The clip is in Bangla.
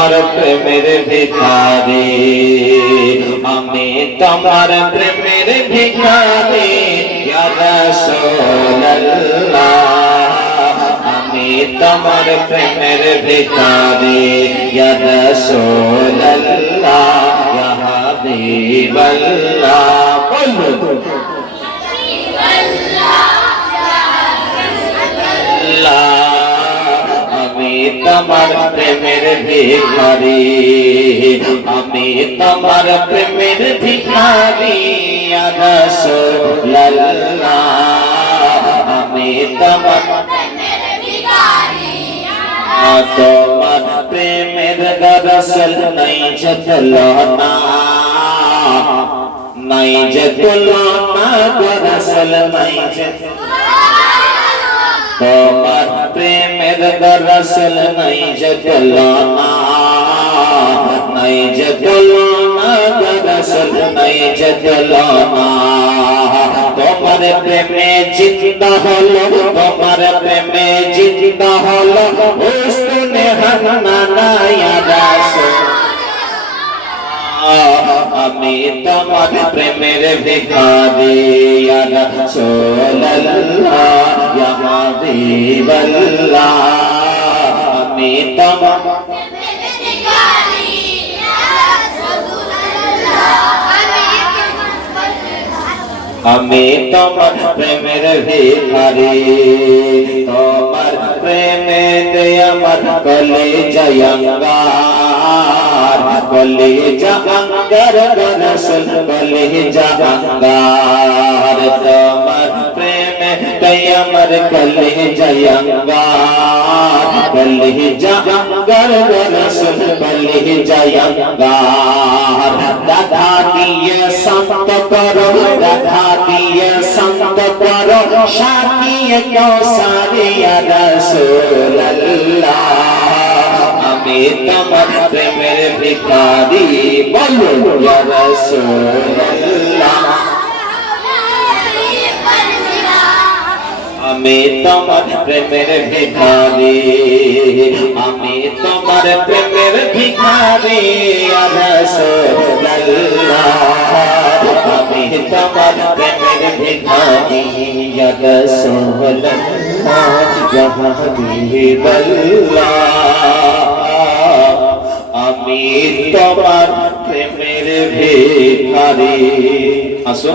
তোমার প্রেমের ভিখারি, আমি তোমার প্রেমের ভিখারি ইয়া রাসূলুল্লাহ, আমি তোমার প্রেমের ভিখারি ইয়া রাসূলুল্লাহ ইয়া হাবিবাল্লাহ। বলুন আমি তোমার প্রেমের ভিখারি, আমি তোমার প্রেমের ভিখারি ইয়া রাসূলুল্লাহ, আমি তোমার প্রেমের ভিখারি। তোমার প্রেমের রাসূল নাই যে তুলনা, নাই যে তুলনা রাসূল নাই যে, তোমার প্রেমের রাসূল নাই যে তুলনা, নাই যে তুলনা রাসূল নাই যে তুলনা। তোমার প্রেমে জিন্দা হলো, তোমার প্রেমে জিন্দা হলো উস্তুনে হান্নানা ইয়া রাসূল, আমি তোমার প্রেমের ভিখারি ইয়া রাসূলুল্লাহ ইয়া হাবিবাল্লাহ, আমি তোমার প্রেমের ভিখারি ইয়া রাসূলুল্লাহ, আমি তোমার প্রেমের ভিখারি। তোমার প্রেমেতে আমার কলিজা আঙ্গার, কলিজা আঙ্গার রাসূল কলিজা আঙ্গার, তোমার প্রেমেতে আমার কলিজা আঙ্গার, কলিজা আঙ্গার রাসূল কলিজা আঙ্গার। রাধা দিয়ে সন্ত করো, রাধা দিয়ে সন্ত করো শাকিয়ে কৌসার ইয়া রাসূলুল্লাহ, আমি তোমার প্রেমের ভিখারি। বলো ইয়া রাসূলুল্লাহ, আমি তোমার প্রেমের ভিখারি, আমি তোমার প্রেমের ভিখারি ইয়া রাসূলুল্লাহ, আমি তোমার প্রেমের ভিখারি ইয়া রাসূলুল্লাহ ইয়া হাবিবাল্লাহ, আমি তোমার প্রেমের ভিখারি। আসো।